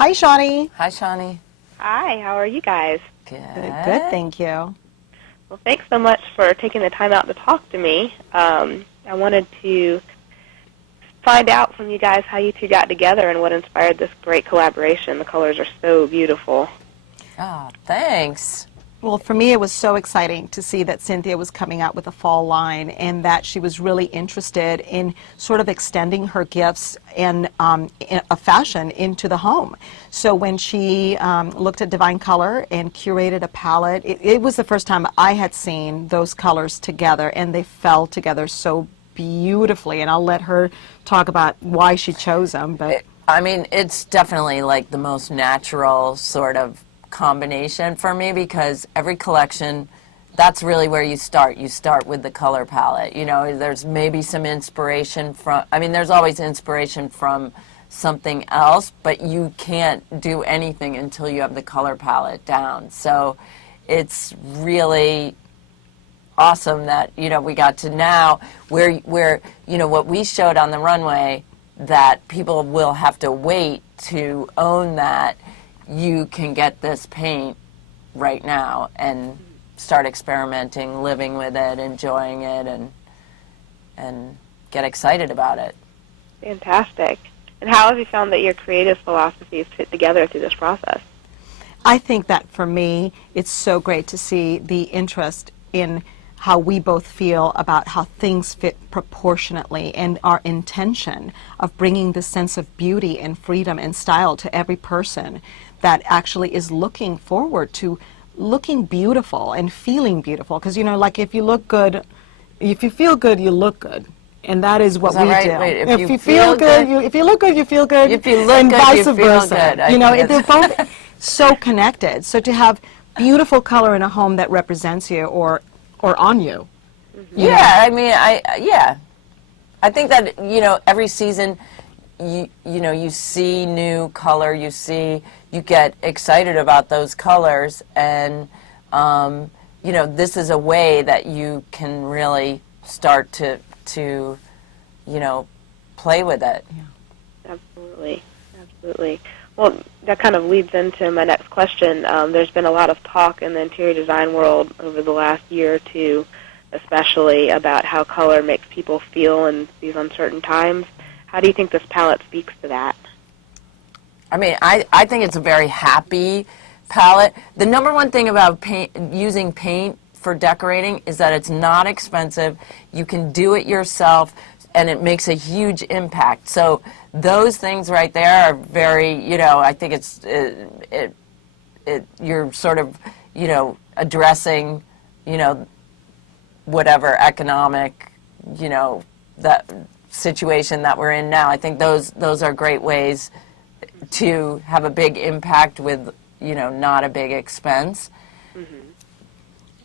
Hi, Shawnee. Hi, Shawnee. Hi, how are you guys? Good. Good, thank you. Well, thanks so much for taking the time out to talk to me. I wanted to find out from you guys how you two got together and what inspired this great collaboration. The colors are so beautiful. Oh, thanks. Well, for me, it was so exciting to see that Cynthia was coming out with a fall line and that she was really interested in sort of extending her gifts and a fashion into the home. So when she looked at Devine Color and curated a palette, it was the first time I had seen those colors together, and they fell together so beautifully. And I'll let her talk about why she chose them. But I mean, it's definitely like the most natural sort of combination for me, because every collection, that's really where you start. You start with the color palette. You know, there's maybe some inspiration from, I mean, there's always inspiration from something else, but you can't do anything until you have the color palette down. So it's really awesome that, you know, we got to now where you know, what we showed on the runway, that people will have to wait to own that. You can get this paint right now and start experimenting, living with it, enjoying it, and get excited about it. Fantastic. And how have you found that your creative philosophies fit together through this process? I think that for me, it's so great to see the interest in how we both feel about how things fit proportionately, and our intention of bringing the sense of beauty and freedom and style to every person that actually is looking forward to looking beautiful and feeling beautiful. Because, you know, like if you look good, if you feel good, you look good. And that is what we right? do. Wait, if you feel good, if you look good, you feel good. If you look and good, vice you feel versa. good. You know, they're both so connected. So to have beautiful color in a home that represents you or on you. Yeah, I mean, I think that, you know, every season, you know, you see new color, you get excited about those colors, and you know, this is a way that you can really start to you know, play with it. Yeah. Absolutely. Well, that kind of leads into my next question. There's been a lot of talk in the interior design world over the last year or two, especially about how color makes people feel in these uncertain times. How do you think this palette speaks to that? I mean, I think it's a very happy palette. The number one thing about using paint for decorating is that it's not expensive. You can do it yourself, and it makes a huge impact. So those things right there are very, you know, I think it's you're sort of, you know, addressing, you know, whatever economic, you know, that situation that we're in now. I think those are great ways to have a big impact with, you know, not a big expense. Mm-hmm.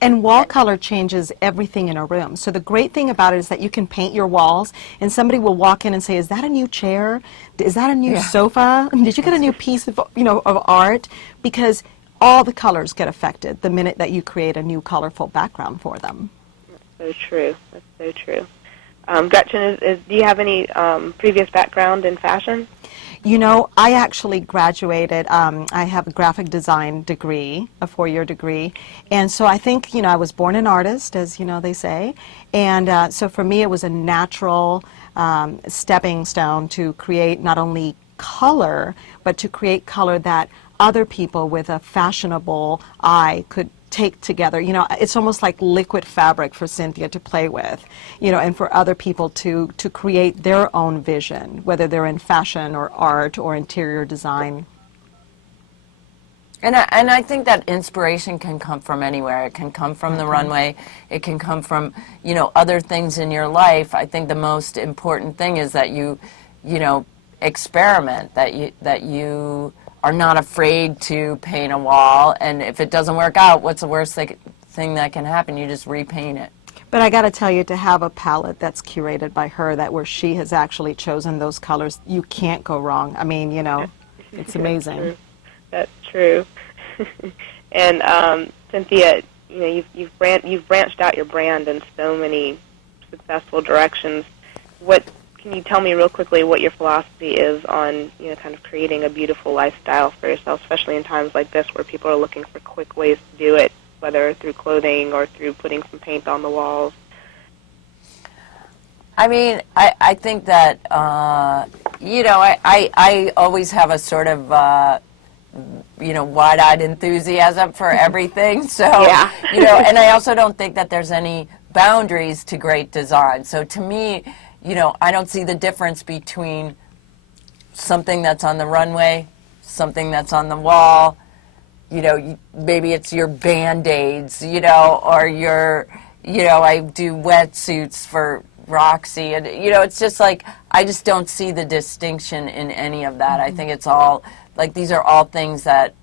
And wall color changes everything in a room. So the great thing about it is that you can paint your walls, and somebody will walk in and say, "Is that a new chair? Is that a new sofa? Did you get a new piece of, you know, of art?" Because all the colors get affected the minute that you create a new colorful background for them. So true. That's so true. Gretchen, do you have any previous background in fashion? You know, I actually graduated, I have a graphic design degree, a 4-year degree, and so I think, you know, I was born an artist, as, you know, they say, and so for me it was a natural stepping stone to create not only color, but to create color that other people with a fashionable eye could take together. You know, it's almost like liquid fabric for Cynthia to play with, you know, and for other people to create their own vision, whether they're in fashion or art or interior design. And I think that inspiration can come from anywhere. It can come from the runway. It can come from, you know, other things in your life. I think the most important thing is that you know, experiment, that you are not afraid to paint a wall, and if it doesn't work out, what's the worst thing that can happen? You just repaint it. But I got to tell you, to have a palette that's curated by her, that where she has actually chosen those colors, you can't go wrong. I mean, you know, it's amazing. That's true. And Cynthia, you know, you've branched out your brand in so many successful directions. What can you tell me real quickly what your philosophy is on, kind of creating a beautiful lifestyle for yourself, especially in times like this where people are looking for quick ways to do it, whether through clothing or through putting some paint on the walls? I mean, I think that, I always have a sort of, wide-eyed enthusiasm for everything. So, Yeah. And I also don't think that there's any boundaries to great design. So to me, I don't see the difference between something that's on the runway, something that's on the wall, maybe it's your Band-Aids, or your, I do wetsuits for Roxy, and it's just like I just don't see the distinction in any of that. I think it's all like these are all things that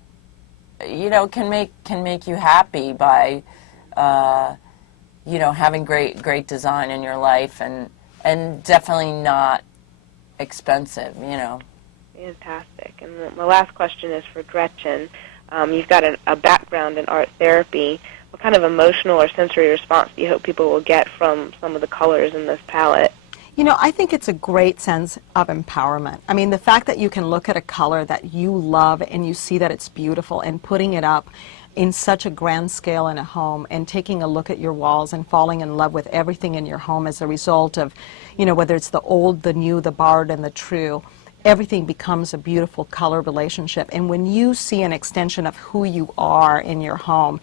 can make you happy by having great design in your life, and definitely not expensive. Fantastic. And the last question is for Gretchen. You've got a background in art therapy. What kind of emotional or sensory response do you hope people will get from some of the colors in this palette? I think it's a great sense of empowerment. I mean, the fact that you can look at a color that you love and you see that it's beautiful and putting it up in such a grand scale in a home and taking a look at your walls and falling in love with everything in your home as a result of, whether it's the old, the new, the borrowed, and the true, everything becomes a beautiful color relationship. And when you see an extension of who you are in your home,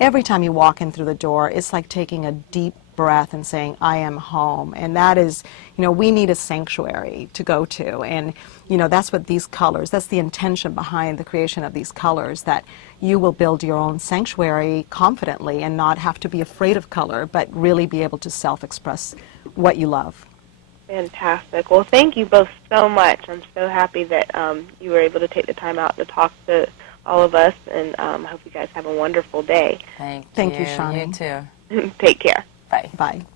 every time you walk in through the door, it's like taking a deep breath and saying, I am home. And that is, we need a sanctuary to go to. And, that's what these colors, that's the intention behind the creation of these colors, that you will build your own sanctuary confidently and not have to be afraid of color, but really be able to self-express what you love. Fantastic. Well, thank you both so much. I'm so happy that you were able to take the time out to talk to all of us, and I hope you guys have a wonderful day. Thank you, you, Shawnee. You too. Take care. Bye. Bye.